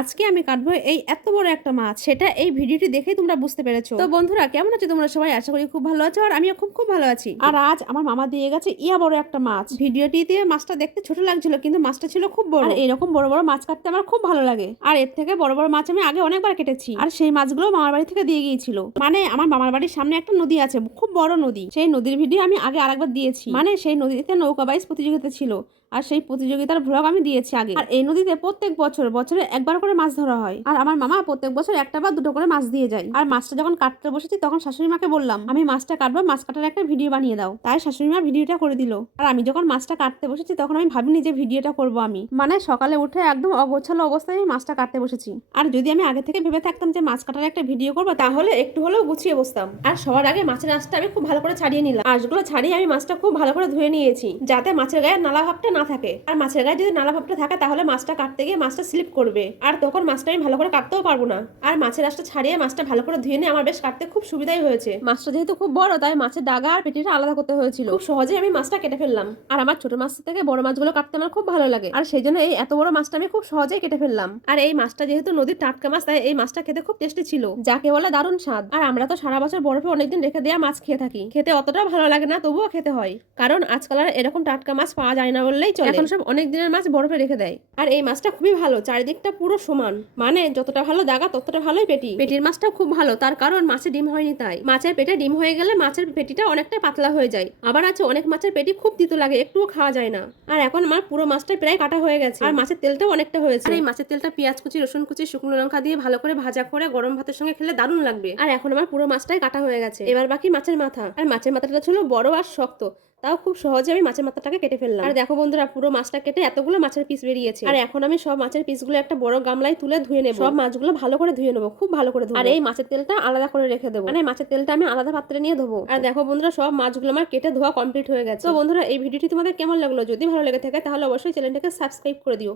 আজকে আমি কাটবো এই এত বড় একটা মাছ, সেটা এই ভিডিওটি দেখেই তোমরা বুঝতে পেরেছো। তো বন্ধুরা কেমন আছো তোমরা সবাই? আশা করি খুব ভালো আছো, আর আমিও খুব খুব ভালো আছি। আর আজ আমার মামা দিয়ে গেছে ইয়া বড় একটা মাছ। ভিডিওটিতে মাছটা দেখতে ছোট লাগছিল, কিন্তু মাছটা ছিল খুব বড়। আর এরকম বড় বড় মাছ কাটতে আমার খুব ভালো লাগে, আর এর থেকে বড় বড় মাছ আমি আগে অনেকবার কেটেছি। আর সেই মাছগুলো মামার বাড়ি থেকে দিয়ে গিয়েছিল। মানে আমার মামার বাড়ির সামনে একটা নদী আছে, খুব বড় নদী। সেই নদীর ভিডিও আমি আগে আরেকবার দিয়েছি। মানে সেই নদীতে নৌকা বাইচ প্রতিযোগিতা ছিল, আর সেই প্রতিযোগিতার ভ্লগ আমি দিয়েছি আগে। আর এই নদীতে প্রত্যেক বছরে একবার করে মাছ ধরা হয়, আর আমার মামা প্রত্যেক বছর একটা বা দুটো করে মাছ দিয়ে যায়। আর মাছটা যখন কাটতে বসেছি তখন শাশুড়ি মাকে বললাম আমি মাছটা কাটবো, মাছ কাটার একটা ভিডিও বানিয়ে দাও। তাই শাশুড়ি মা ভিডিওটা করে দিল। আর আমি যখন মাছটা কাটতে বসেছি তখন আমি ভাবিনি যে ভিডিওটা করব আমি। মানে সকালে উঠে একদম অগোছালো অবস্থায় আমি মাছটা কাটতে বসেছি। আর যদি আমি আগে থেকে ভেবে থাকতাম যে মাছ কাটার একটা ভিডিও করবো, তাহলে একটু হলেও গুছিয়ে বসতাম। আর সবার আগে মাছের আঁশটা আমি খুব ভালো করে ছাড়িয়ে নিলাম। আঁশগুলো ছাড়িয়ে আমি মাছটা খুব ভালো করে ধুয়ে নিয়েছি, যাতে মাছের গায়ে নালা ভাবটা না থাকে। আর মাছের গায়ে যদি নালা ভাবটা থাকে তাহলে মাছটা কাটতে গিয়ে মাছটা স্লিপ করবে, আর তখন মাছটা আমি ভালো করে কাটতেও পারবো না। আর মাছের আঁশটা ছাড়িয়ে মাছটা ভালো করে ধুয়ে নিয়ে আমার বেশ কাটতে খুব সুবিধাই হয়েছে। মাছটা যেহেতু খুব বড়, তাই মাছের ডাগা আর পেটিটা আলাদা করতে হয়েছিল। খুব সহজে আমি মাছটা কেটে ফেললাম। আর আমার ছোট মাছ থেকে বড় মাছগুলো কাটতে আমার খুব ভালো লাগে, আর সেই জন্য এই এত বড় মাছটা আমি খুব সহজেই কেটে ফেললাম। আর এই মাছটা যেহেতু নদীর টাটকা মাছ, তাই এই মাছটা খেতে খুব টেস্টি ছিল, যাকে বলে দারুণ স্বাদ। আর আমরা তো সারা বছর বরফে অনেকদিন রেখে দেওয়া মাছ খেয়ে থাকি, খেতে অতটা ভালো লাগে না, তবুও খেতে হয়, কারণ আজকাল আর এরকম টাটকা মাছ পাওয়া যায় না বললেই চলে। এখন সব অনেক দিনের মাছ বরফে রেখে দেয়। আর এই মাছটা খুবই ভালো, চারিদিকটা পুরো সমান, মানে যতটা ভালো দাগা ততটা ভালোই পেটি। পেটির মাছটা খুব ভালো, তার কারণ মাছে ডিম হয়নি তাই। মাছের পেটে ডিম হয়ে গেলে মাছের পেটিটা অনেকটা পাতলা হয়ে যায়। আবার আছে অনেক মাছের পেটি খুব তিতো লাগে, একটুও খাওয়া যায় না। আর এখন আমার পুরো মাছটা প্রায় কাটা হয়ে গেছে, আর মাছের তেলটাও অনেকটা হয়েছে। আর এই মাছের তেলটা পেঁয়াজ কুচি, রসুন কুচি, শুকনো লঙ্কা দিয়ে ভালো করে ভাজা করে গরম ভাতের সঙ্গে খেলে দারুণ লাগবে। আর এখন আমার পুরো মাছটাই কাটা হয়ে গেছে, এবার বাকি মাছের মাথা। আর মাছের মাথাটা ছিল বড় আর শক্ত, তাও খুব সহজে আমি মাছের মাথাটাকে কেটে ফেললাম। আর দেখো বন্ধুরা, পুরো মাছটা কেটে এতগুলো মাছের পিস বেরিয়েছে। আর এখন আমি সব মাছের পিসগুলো একটা বড় গামলায় তুলে ধুয়ে নেব। সব মাছগুলো ভালো করে ধুয়ে নেবো, খুব ভালো করে ধুয়ে। আর এই মাছের তেলটা আলাদা করে রেখে দেবো, মানে মাছের তেলটা আমি আলাদা পাত্রে নিয়ে ধোবো। আর দেখো বন্ধুরা, সব মাছগুলো আমার কেটে ধোয়া কমপ্লিট হয়ে গেছে। তো বন্ধুরা, এই ভিডিওটি তোমাদের কেমন লাগলো? যদি ভালো লেগে থাকে তাহলে অবশ্যই চ্যানেলটাকে সাবস্ক্রাইব করে দিও।